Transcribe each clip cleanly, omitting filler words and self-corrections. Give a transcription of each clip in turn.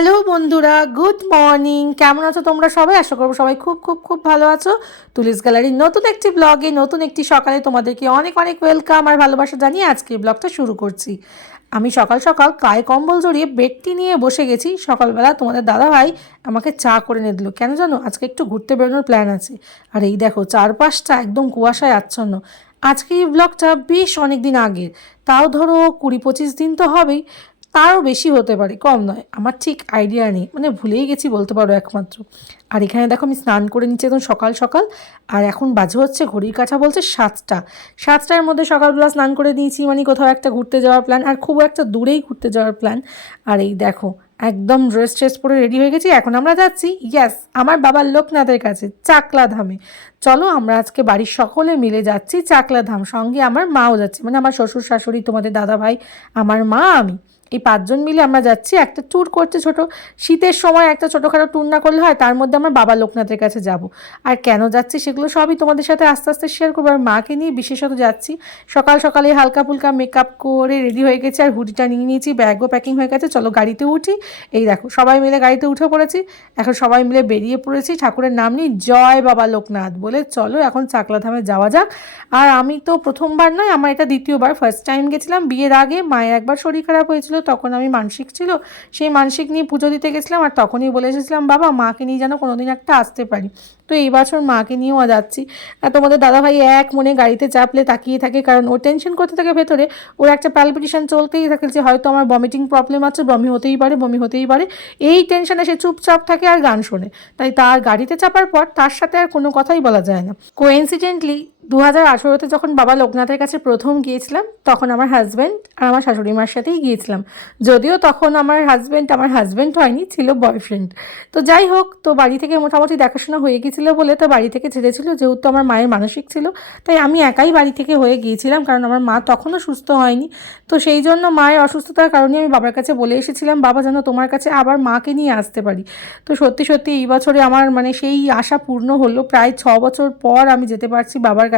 Hello বন্ধুরা, good morning. কেমন আছো তোমরা সবাই? আশা করবো সবাই খুব খুব খুব ভালো আছো। তুলিস গ্যালারির নতুন একটি ব্লগে, নতুন একটি সকালে তোমাদেরকে অনেক অনেক ওয়েলকাম আর ভালোবাসা জানিয়ে আজকে ব্লগটা শুরু করছি। আমি সকাল সকাল গায়ে কম্বল জড়িয়ে বেডটি নিয়ে বসে গেছি। সকালবেলা তোমাদের দাদাভাই আমাকে চা করে এনে দিল। কেন জানো? আজকে একটু ঘুরতে বেরোনোর প্ল্যান আছে। আর এই দেখো, চারপাশটা একদম কুয়াশায় আচ্ছন্ন। আজকে এই ব্লগটা বেশ অনেক দিন আগের, তাও ধরো 20-25 দিন তো হবেই, তারও বেশি হতে পারে, কম নয়। আমার ঠিক আইডিয়া নেই, মানে ভুলেই গেছি বলতে পারো একমাত্র। আর এখানে দেখো আমি স্নান করে নিচ্ছি একদম সকাল সকাল। আর এখন বাজে হচ্ছে, ঘড়ির কাঁটা বলছে 7টার মধ্যে সকালবেলা স্নান করে নিয়েছি, মানে কোথাও একটা ঘুরতে যাওয়ার প্ল্যান, আর খুব একটা দূরেই ঘুরতে যাওয়ার প্ল্যান। আর এই দেখো একদম ড্রেস পরে রেডি হয়ে গেছি। এখন আমরা যাচ্ছি, ইয়াস, আমার বাবার লোকনাথের কাছে, চাকলা ধামে। চলো, আমরা আজকে বাড়ির সকলে মিলে যাচ্ছি চাকলা ধাম। সঙ্গে আমার মাও যাচ্ছে, মানে আমার শ্বশুর শাশুড়ি, তোমাদের দাদা ভাই, আমার মা, আমি, এই 5জন মিলে আমরা যাচ্ছি একটা ট্যুর করতে। ছোট শীতের সময় একটা ছোটোখাটো ট্যুর না করলে হয়, তার মধ্যে আমার বাবা লোকনাথের কাছে যাব। আর কেন যাচ্ছি সেগুলো সবই তোমাদের সাথে আস্তে আস্তে শেয়ার করবো। আর মাকে নিয়ে বিশেষত যাচ্ছি। সকাল সকালে হালকা ফুলকা মেকআপ করে রেডি হয়ে গেছি, আর হুডিটা নিয়ে নিয়েছি, ব্যাগও প্যাকিং হয়ে গেছে। চলো গাড়িতে উঠি। এই দেখো সবাই মিলে গাড়িতে উঠে পড়েছি। এখন সবাই মিলে বেরিয়ে পড়েছি। ঠাকুরের নাম নিই, জয় বাবা লোকনাথ বলে চলো এখন চাকলা ধামে যাওয়া যাক। আর আমি তো প্রথমবার নয়, আমার এটা দ্বিতীয়বার। ফার্স্ট টাইম গেছিলাম বিয়ের আগে, মায়ের একবার শরীর খারাপ হয়েছিল, তখন আমি মানসিক ছিল, সেই মানসিক নিয়ে পুজো দিতে গেছিলাম। আর তখনই বলে এসেছিলাম বাবা মাকে নিয়ে যেন কোনোদিন একটা আসতে পারি। তো এই বছর মাকে নিয়েও যাচ্ছি। আর তোমাদের দাদাভাই এক মনে গাড়িতে চাপলে তাকিয়ে থাকে, কারণ ও টেনশন করতে থাকে ভেতরে। ওর একটা প্যালপিটেশন চলতেই থাকে যে হয়তো আমার ভমিটিং প্রবলেম আছে, বমি হতেই পারে। এই টেনশনে সে চুপচাপ থাকে আর গান শোনে। তাই তার গাড়িতে চাপার পর তার সাথে আর কোনো কথাই বলা যায় না। কোইন্সিডেন্টলি 2018-তে যখন বাবা লোকনাথের কাছে প্রথম গিয়েছিলাম, তখন আমার হাজব্যান্ড আর আমার শাশুড়ি মার সাথেই গিয়েছিলাম। যদিও তখন আমার হাজব্যান্ড হয়নি, ছিল বয়ফ্রেন্ড। তো যাই হোক, তো বাড়ি থেকে মোটামুটি দেখাশোনা হয়ে গিয়েছিলো বলে তো বাড়ি থেকে ছেড়েছিল। যেহেতু আমার মায়ের মানসিক ছিল, তাই আমি একাই বাড়ি থেকে হয়ে গিয়েছিলাম, কারণ আমার মা তখনও সুস্থ হয়নি। তো সেই জন্য মায়ের অসুস্থতার কারণে আমি বাবার কাছে বলে এসেছিলাম, বাবা যেন তোমার কাছে আবার মাকে নিয়ে আসতে পারি। তো সত্যি সত্যি এই বছরে আমার মানে সেই আশা পূর্ণ হলো। প্রায় 6 বছর পর আমি যেতে পারছি বাবার কাছে।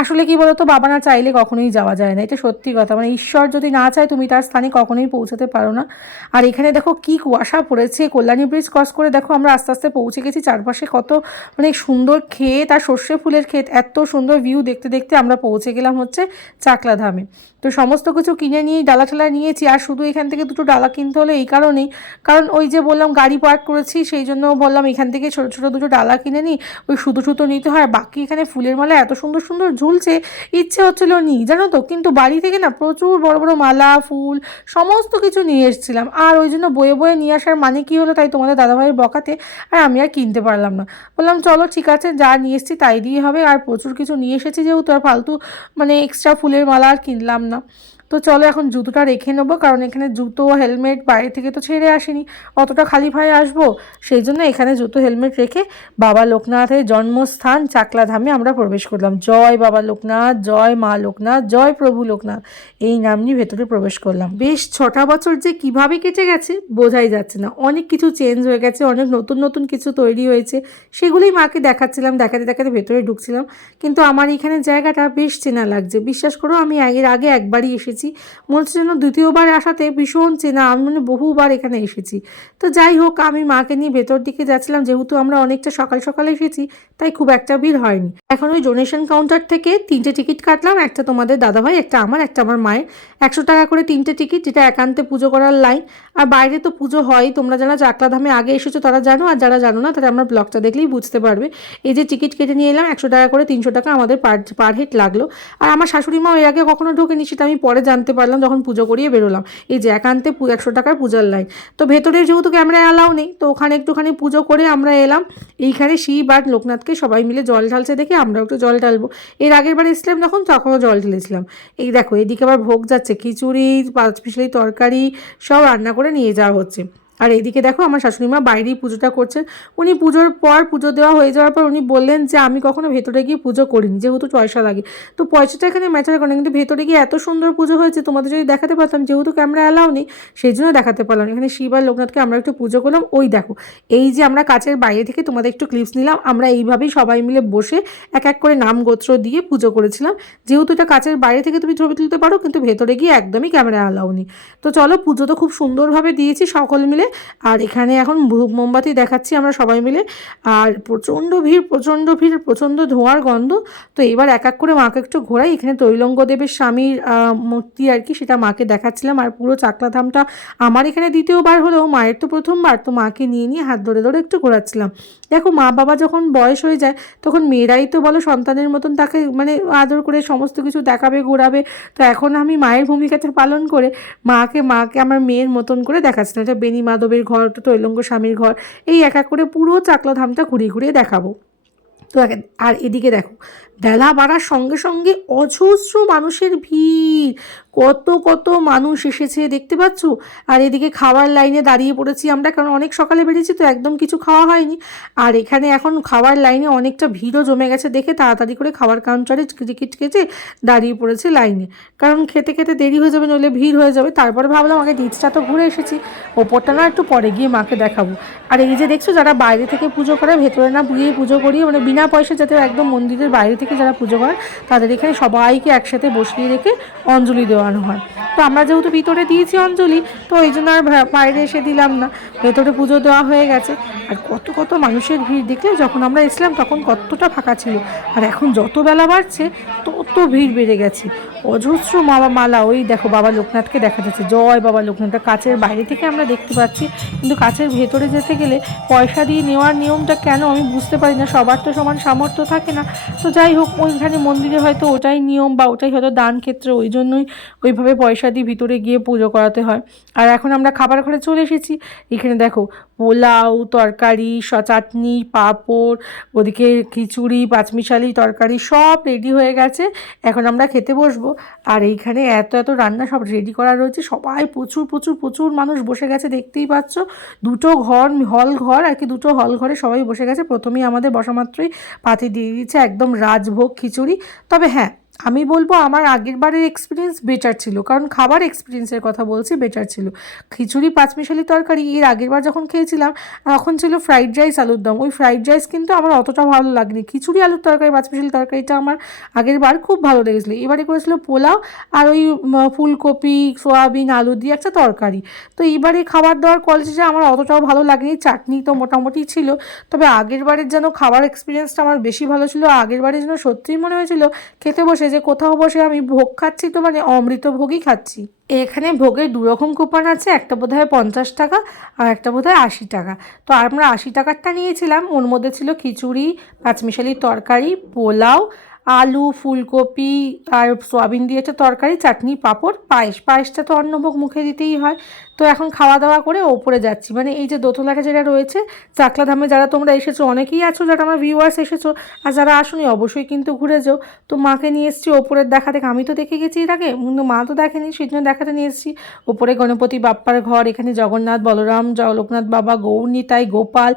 আসলে কি বলতো, বাবা না চাইলে কখনোই যাওয়া যায় না, এটা সত্যি কথা। মানে ঈশ্বর যদি না চায়, তুমি তার স্থানে কখনোই পৌঁছাতে পারো না। আর এখানে দেখো কি কুয়াশা পড়েছে। কল্যাণী ব্রিজ ক্রস করে দেখো আমরা আস্তে আস্তে পৌঁছে গেছি। চারপাশে কত মানে সুন্দর ক্ষেত আর সর্ষে ফুলের ক্ষেত, এত সুন্দর ভিউ দেখতে দেখতে আমরা পৌঁছে গেলাম হচ্ছে চাকলা ধামে। তো সমস্ত কিছু কিনে নিয়ে ডালা ঠালা নিয়েছি। আর শুধু এখান থেকে দুটো ডালা কিনতে হলো এই কারণেই, কারণ ওই যে বললাম গাড়ি পার্ক করেছি, সেই জন্য বললাম এখান থেকে ছোটো ছোটো দুটো ডালা কিনে নিই। ওই সুতো নিতে হয়। বাকি এখানে ফুলের মালা এত সুন্দর সুন্দর ঝুলছে, ইচ্ছে হচ্ছিল নিই, জানো তো। কিন্তু বাড়ি থেকে না প্রচুর বড় বড় মালা, ফুল সমস্ত কিছু নিয়ে এসেছিলাম। আর ওই জন্য বয়ে বয়ে নিয়ে আসার মানে কী হলো, তাই তোমাদের দাদাভাইয়ের বকাতে আর আমি আর কিনতে পারলাম না। বললাম চলো ঠিক আছে, যা নিয়ে এসেছি তাই দিয়ে হবে। আর প্রচুর কিছু নিয়ে এসেছি যেহেতু, আর ফালতু মানে এক্সট্রা ফুলের মালা আর কিনলাম না। তো চলো এখন জুতোটা রেখে নেবো, কারণ এখানে জুতো হেলমেট বাইরে থেকে তো ছেড়ে আসেনি, অতটা খালি পায়ে আসবো। সেই জন্য এখানে জুতো হেলমেট রেখে বাবা লোকনাথের জন্মস্থান চাকলা ধামে আমরা প্রবেশ করলাম। জয় বাবা লোকনাথ, জয় মা লোকনাথ, জয় প্রভু লোকনাথ, এই নাম নিয়ে ভেতরে প্রবেশ করলাম। বেশ 6টা বছর যে কিভাবে কেটে গেছে বোঝাই যাচ্ছে না। অনেক কিছু চেঞ্জ হয়ে গেছে, অনেক নতুন নতুন কিছু তৈরি হয়েছে, সেগুলোই মাকে দেখাচ্ছিলাম। দেখাতে দেখাতে ভেতরে ঢুকছিলাম। কিন্তু আমার এখানে জায়গাটা বেশ চেনা লাগছে। বিশ্বাস করো, আমি এর আগে একবারই এসেছি। মনে হচ্ছে যেন দ্বিতীয়বার আসাতে ভীষণ চেনা, আমি মানে বহুবার এখানে এসেছি। তো যাই হোক, আমি মাকে নিয়ে ভেতর দিকে যাচ্ছিলাম। যেহেতু আমরা অনেকটা সকাল সকালে এসেছি, তাই খুব একটা ভিড় হয়নি। এখন ওই ডোনেশন কাউন্টার থেকে 3টে টিকিট কাটলাম, একটা তোমাদের দাদাভাই, একটা আমার মায়ের। 100 টাকা করে 3টে টিকিট, যেটা একান্তে পুজো করার লাইন। আর বাইরে তো পুজো হয়, তোমরা যারা চাকলা ধামে আগে এসেছো তারা জানো, আর যারা জানো না তারা আমার ব্লগটা দেখলেই বুঝতে পারবে। এই যে টিকিট কেটে নিয়ে এলাম, 100 টাকা করে 300 টাকা আমাদের পার হেড লাগলো। আর আমার শাশুড়ি মাও এর আগে কখনো ঢোকেনি, সেটা আমি পরে জানতে পারলাম যখন পুজো করিয়ে বেরোলাম। এই যে একান্তে 100 টাকার পূজার লাইন। তো ভেতরে যেহেতু ক্যামেরা অ্যালাউ নেই, তো ওখানে একটুখানি পুজো করে আমরা এলাম। এইখানে শিব আর লোকনাথকে সবাই মিলে জল ঢালছে দেখে আমরাও একটু জল ঢালবো। এর আগের বার এসেছিলাম যখন, তখনও জল ঢেলেছিলাম। এই দেখো এদিকে আবার ভোগ যাচ্ছে, খিচুড়ি, 5 মিশালি তরকারি সব রান্না করে নিয়ে যাওয়া হচ্ছে। আর এইদিকে দেখো আমার শাশুড়ি মা বাইরেই পুজোটা করছেন। উনি পুজোর পর, পুজো দেওয়া হয়ে যাওয়ার পর উনি বললেন যে আমি কখনো ভেতরে গিয়ে পুজো করিনি, যেহেতু পয়সা লাগে। তো পয়সাটা এখানে ম্যাটার করে না, কিন্তু ভেতরে গিয়ে এত সুন্দর পুজো হয়েছে, তোমাদের যদি দেখাতে পারতাম, যেহেতু ক্যামেরা অ্যালাউ নেই সেই জন্য দেখাতে পারলাম। এখানে শিব আর লোকনাথকে আমরা একটু পুজো করলাম। ওই দেখো, এই যে আমরা কাছের বাইরে থেকে তোমাদের একটু ক্লিপস নিলাম, আমরা এইভাবেই সবাই মিলে বসে এক এক করে নাম গোত্র দিয়ে পুজো করেছিলাম। যেহেতু এটা কাছের বাইরে থেকে তুমি ছবি তুলতে পারো, কিন্তু ভেতরে গিয়ে একদমই ক্যামেরা অ্যালাউ নেই। তো চলো, পুজো তো খুব সুন্দরভাবে দিয়েছি সকল মিলে। আর এখানে এখন ধূপ মোমবাতি দেখাচ্ছি আমরা সবাই মিলে। আর প্রচণ্ড ভিড়, প্রচণ্ড ভিড়, প্রচণ্ড ধোঁয়ার গন্ধ। তো এবার এক এক করে মাকে একটু ঘোরাই। এখানে তৈলঙ্গদেবের স্বামীর মূর্তি আর কি, সেটা মাকে দেখাচ্ছিলাম। আর পুরো চাকলাধামটা আমার এখানে দ্বিতীয়বার হলেও মায়ের তো প্রথমবার, তো মাকে নিয়ে নিয়ে হাত ধরে ধরে একটু ঘোরাচ্ছিলাম। দেখো মা বাবা যখন বয়স হয়ে যায় তখন মেয়েরাই তো বলো সন্তানের মতন তাকে মানে আদর করে সমস্ত কিছু দেখাবে, ঘোরাবে। তো এখন আমি মায়ের ভূমিকাটা পালন করে মাকে আমার মেয়ের মতন করে দেখাচ্ছিলাম। এটা বেনি মাধবের ঘর, তৈলঙ্গ স্বামীর ঘর, এই এক এক করে পুরো চাকলাধামটা ঘুরিয়ে ঘুরিয়ে দেখাবো। তো আর এদিকে দেখো বেলা বাড়ার সঙ্গে সঙ্গে অজস্র মানুষের ভিড়, কত কত মানুষ এসেছে দেখতে পাচ্ছ। আর এদিকে খাওয়ার লাইনে দাঁড়িয়ে পড়েছি আমরা, কারণ অনেক সকালে বেরিয়েছি তো একদম কিছু খাওয়া হয়নি। আর এখানে এখন খাওয়ার লাইনে অনেকটা ভিড়ও জমে গেছে দেখে তাড়াতাড়ি করে খাওয়ার কাউন্টারে টিকিট কেটে দাঁড়িয়ে পড়েছে লাইনে, কারণ খেতে খেতে দেরি হয়ে যাবে, নইলে ভিড় হয়ে যাবে। তারপরে ভাবলাম আগে নিচটা তো ঘুরে এসেছি, ওপরটা না একটু পরে গিয়ে মাকে দেখাবো। আর এই যে দেখছো যারা বাইরে থেকে পুজো করে, ভেতরে না গিয়ে পুজো করিয়ে মানে বিনা পয়সা যাতে একদম মন্দিরের বাইরে থেকে যারা পুজো করে তাদের এখানে সবাইকে একসাথে বসিয়ে রেখে অঞ্জলি দেওয়ানো হয়। তো আমরা যেহেতু ভিতরে দিয়েছি অঞ্জলি, তো এই জন্য আর বাইরে এসে দিলাম না, ভেতরে পুজো দেওয়া হয়ে গেছে। আর কত কত মানুষের ভিড় দেখলে, যখন আমরা এসলাম তখন কতটা ফাঁকা ছিল, আর এখন যত বেলা বাড়ছে তত ভিড় বেড়ে গেছে। অজস্র মালা, ওই দেখো বাবা লোকনাথকে দেখা যাচ্ছে, জয় বাবা লোকনাথটা কাছের বাইরে থেকে আমরা দেখতে পাচ্ছি, কিন্তু কাছের ভেতরে যেতে গেলে পয়সা দিয়ে নেওয়ার নিয়মটা কেন আমি বুঝতে পারি না। সবার তো সমান সামর্থ্য থাকে না। তো যাই হোক, ওইখানে মন্দিরে হয়তো ওটাই নিয়ম বা ওটাই হয়তো দান ক্ষেত্রে, ওই জন্যই ওইভাবে পয়সা দিয়ে ভিতরে গিয়ে পুজো করাতে হয়। আর এখন আমরা খাবার ঘরে চলে এসেছি। এখানে দেখো পোলাও, তরকারি, চাটনি, পাঁপড়, ওদিকে খিচুড়ি, পাঁচমিশালি তরকারি সব রেডি হয়ে গেছে। এখন আমরা খেতে বসবো। আর এইখানে এত এত রান্না সব রেডি করা রয়েছে, সবাই প্রচুর প্রচুর প্রচুর মানুষ বসে গেছে দেখতেই পাচ্ছ। দুটো হল ঘর আর কি, দুটো হল ঘরে সবাই বসে গেছে। প্রথমেই আমাদের বসা মাত্রই পাতি দিয়ে দিচ্ছে একদম রাজভোগ খিচুড়ি। তবে হ্যাঁ, আমি বলবো আমার আগের বারের এক্সপিরিয়েন্স বেটার ছিল, কারণ খাবার এক্সপিরিয়েন্সের কথা বলছি, বেটার ছিল। খিচুড়ি পাঁচমিশালি তরকারি এর আগের বার যখন খেয়েছিলাম তখন ছিল ফ্রাইড রাইস আলুর দম। ওই ফ্রাইড রাইস কিন্তু আমার অতটা ভালো লাগেনি। খিচুড়ি আলুর তরকারি পাঁচমিশালি তরকারিটা আমার আগের বার খুব ভালো লেগেছিলো। এবারে করেছিল পোলাও আর ওই ফুলকপি, সোয়াবিন, আলু দিয়ে একটা তরকারি। তো এইবারে খাবার দাবার কোয়ালিটিটা আমার অতটাও ভালো লাগেনি। চাটনি তো মোটামুটি ছিল, তবে আগের বারের যেন খাবার এক্সপিরিয়েন্সটা আমার বেশি ভালো ছিল। আগের বারের যেন সত্যিই মনে হয়েছিল খেতে বসে যে কোথাও বসে আমি ভোগ খাচ্ছি, তো মানে অমৃত ভোগই খাচ্ছি। এখানে ভোগের দুরকম কুপন আছে, একটা বোধহয় 50 টাকা আর একটা বোধহয় 80 টাকা। তো আমরা 80 টাকারটা নিয়েছিলাম, ওর মধ্যে ছিল খিচুড়ি, পাঁচমিশালি তরকারি, পোলাও, আলু, ফুলকপি আর সোয়াবিন দিয়ে একটা তরকারি, চাটনি, পাঁপড়, পায়েসটা তো অন্নভোগ মুখে দিতেই হয়। তো এখন খাওয়া দাওয়া করে ওপরে যাচ্ছি, মানে এই যে দোতলাটা যেটা রয়েছে চাকলাধামে, যারা তোমরা এসেছো অনেকেই আছো, যারা আমার ভিউয়ার্স এসেছো, আর যারা আসোনি অবশ্যই কিন্তু ঘুরে যাও। তো মাকে নিয়ে এসেছি ওপরের দেখাতে, আমি তো দেখে গেছি এর আগে, কিন্তু মা তো দেখেনি, সেই জন্য দেখাতে নিয়ে এসেছি। ওপরে গণপতি বাপ্পার ঘর, এখানে জগন্নাথ, বলরাম, লোকনাথ বাবা, গৌরনিতাই, গোপাল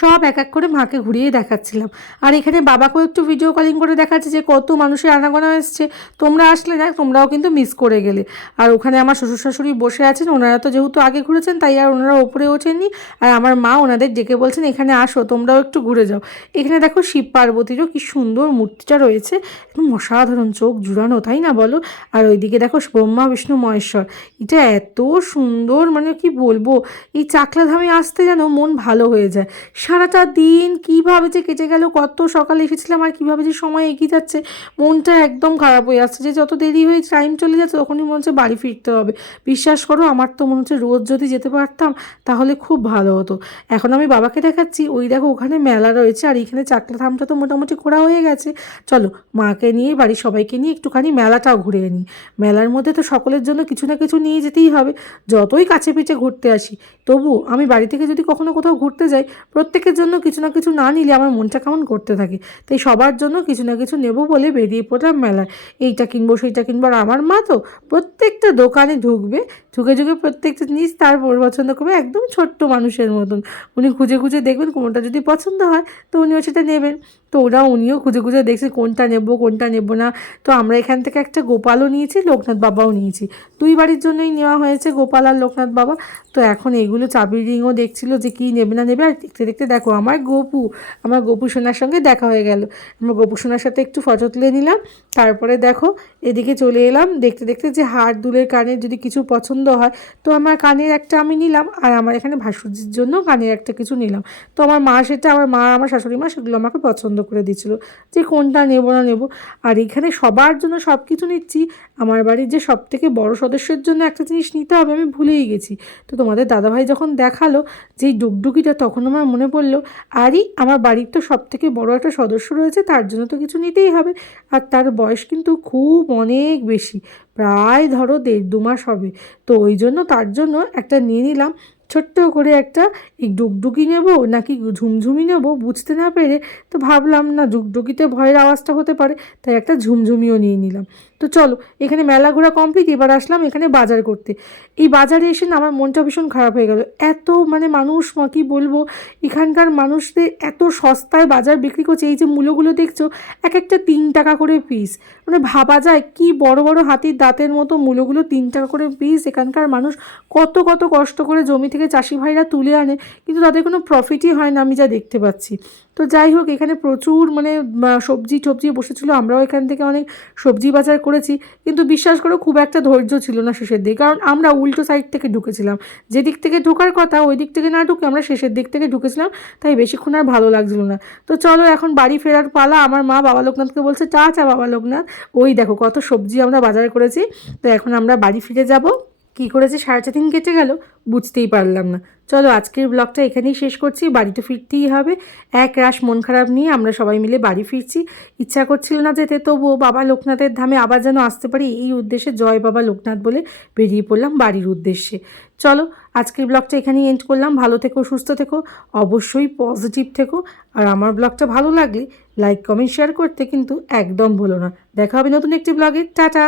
সব এক এক করে মাকে ঘুরিয়ে দেখাচ্ছিলাম। আর এখানে বাবাকেও একটু ভিডিও কলিং করে দেখাচ্ছে যে কত মানুষের আনাগোনা এসছে। তোমরা আসলে না, তোমরাও কিন্তু মিস করে গেলে। আর ওখানে আমার শ্বশুর শাশুড়ি বসে আছেন, ওনারা তো যেহেতু আগে ঘুরেছেন তাই আর ওনারা ওপরে ওঠেননি। আর আমার মা ওনাদের ডেকে বলছেন এখানে আসো, তোমরাও একটু ঘুরে যাও। এখানে দেখো শিব পার্বতীরও কি সুন্দর মূর্তিটা রয়েছে, একদম অসাধারণ, চোখ জুড়ানো, তাই না বলো? আর ওইদিকে দেখো ব্রহ্মা বিষ্ণু মহেশ্বর, এটা এত সুন্দর, মানে কি বলবো, এই চাকলাধামে আসতে যেন মন ভালো হয়ে যায়। সারাটা দিন কীভাবে যে কেটে গেল, কত সকালে এসেছিলাম আর কীভাবে যে সময় এগিয়ে যাচ্ছে, মনটা একদম খারাপ হয়ে আসছে। যে যত দেরি হয়ে টাইম চলে যাচ্ছে তখনই মনে হচ্ছে বাড়ি ফিরতে হবে। বিশ্বাস করো, আমার তো মনে হচ্ছে রোজ যদি যেতে পারতাম তাহলে খুব ভালো হতো। এখন আমি বাবাকে দেখাচ্ছি, ওই দেখো ওখানে মেলা রয়েছে, আর এইখানে চাকলাধামটা তো মোটামুটি ঘোরা হয়ে গেছে। চলো মাকে নিয়ে, বাড়ির সবাইকে নিয়ে একটুখানি মেলাটাও ঘুরে নিই। মেলার মধ্যে তো সকলের জন্য কিছু না কিছু নিয়ে যেতেই হবে, যতই কাছে পিঠে ঘুরতে আসি। তবু আমি বাড়ি থেকে যদি কখনো কোথাও ঘুরতে যাই, প্রত্যেকের জন্য কিছু না কিছু না নিলে আমার মনটা কেমন করতে থাকে। তাই সবার জন্য কিছু না কিছু নেব বলে বেরিয়ে পড়লাম মেলায়। এইটা কিনবো সেইটা কিনবো, আর আমার মা তো প্রত্যেকটা দোকানে ঢুকবে, ঢুকে ঢুকে প্রত্যেকটা জিনিস তার পছন্দ করবে, একদম ছোট্ট মানুষের মতন। উনি খুঁজে খুঁজে দেখবেন কোনোটা যদি পছন্দ হয় তো উনিও সেটা নেবেন। তো উনিও খুঁজে খুঁজে দেখছি কোনটা নেব না। তো আমরা এখান থেকে একটা গোপালও নিয়েছি, লোকনাথ বাবাও নিয়েছি, দুই বাড়ির জন্যই নেওয়া হয়েছে, গোপাল আর লোকনাথ বাবা। তো এখন এইগুলো চাবির রিংও দেখছিল যে কী নেবে না নেবে। আর দেখতে দেখতে দেখো আমার গোপু সোনার সঙ্গে দেখা হয়ে গেল। আমার গোপু সোনার সাথে একটু ফটো তুলে নিলাম। তারপরে দেখো এদিকে চলে এলাম, দেখতে দেখতে যে হার দুলের কানের যদি কিছু পছন্দ হয় তো আমার কানের একটা আমি নিলাম, আর আমার এখানে ভাসুরজির জন্য কানের একটা কিছু নিলাম। তো আমার মা সেটা, আমার শাশুড়ি মা সেগুলো আমাকে পছন্দ করে দিচ্ছিলো যে কোনটা নেবো না নেবো। আর এখানে সবার জন্য সব কিছু নিচ্ছি, আমার বাড়ির যে সব থেকে বড় সদস্যের জন্য একটা জিনিস নিতে হবে আমি ভুলেই গেছি। তো তোমাদের দাদাভাই যখন দেখালো যেই ডুগডুগিটা, তখন আমার মনে পড়লো আরই আমার বাড়ির তো সব থেকে বড় একটা সদস্য রয়েছে, তার জন্য তো কিছু নিতেই হবে। আর তার বয়স কিন্তু খুব অনেক বেশি, প্রায় ধরো 1.5-2 মাস হবে। তো ওই জন্য তার জন্য একটা নিয়ে নিলাম, ছোট্ট করে একটা। এই ডুগডুগি নেব নাকি ঝুমঝুমি নেব বুঝতে না পেরে তো ভাবলাম না ডুগডুগিতে ভয়ের আওয়াজটা হতে পারে, তাই একটা ঝুমঝুমিও নিয়ে নিলাম। তো চলো এখানে মেলা ঘোরা কমপ্লিট, এবার আসলাম এখানে বাজার করতে। এই বাজারে এসে না আমার মনটা ভীষণ খারাপ হয়ে গেল। এত মানুষ, কী বলবো, এখানকার মানুষদের এত সস্তায় বাজার বিক্রি করছে। এই যে মূলোগুলো দেখছো, এক একটা 3 টাকা করে পিস। ভাবা যায় কি বড় বড় হাতির দাঁতের মতো মূলোগুলো 3 টাকা করে পিস। এখানকার মানুষ কত কষ্ট করে জমি থেকে চাষি ভাইরা তুলে আনে, কিন্তু তাদের কোনো প্রফিটই হয় না আমি যা দেখতে পাচ্ছি। তো যাই হোক, এখানে প্রচুর সবজি বসেছিল, আমরাও এখান থেকে অনেক সবজি বাজার করেছি। কিন্তু বিশ্বাস করো খুব একটা ধৈর্য ছিল না শেষের দিকে, কারণ আমরা উল্টো সাইড থেকে ঢুকেছিলাম। যে দিক থেকে ঢোকার কথা ওই দিক থেকে না ঢুকে আমরা শেষের দিক থেকে ঢুকেছিলাম, তাই বেশিক্ষণ আর ভালো লাগছিল না। তো চলো এখন বাড়ি ফেরার পালা। আমার মা বাবা লোকনাথকে বলছে চা বাবা লোকনাথ, ওই দেখো কত সবজি আমরা বাজার করেছি। তো এখন আমরা বাড়ি ফিরে যাব। কী করেছে 4.5 দিন কেটে গেল বুঝতেই পারলাম না। চলো আজকের ব্লগটা এখানেই শেষ করছি, বাড়ি তো ফিরতেই হবে। এক রাশ মন খারাপ নিয়ে আমরা সবাই মিলে বাড়ি ফিরছি। ইচ্ছা করছিল না যেতে, তবুও বাবা লোকনাথের ধামে আবার যেন আসতে পারি এই উদ্দেশ্যে জয় বাবা লোকনাথ বলে বেরিয়ে পড়লাম বাড়ির উদ্দেশ্যে। চলো আজকের ব্লগটা এখানেই এন্ড করলাম। ভালো থেকো, সুস্থ থেকো, অবশ্যই পজিটিভ থেকো। আর আমার ব্লগটা ভালো লাগলে লাইক কমেন্ট শেয়ার করতে কিন্তু একদম ভুলো না। দেখা হবে নতুন একটি ব্লগে। টাটা।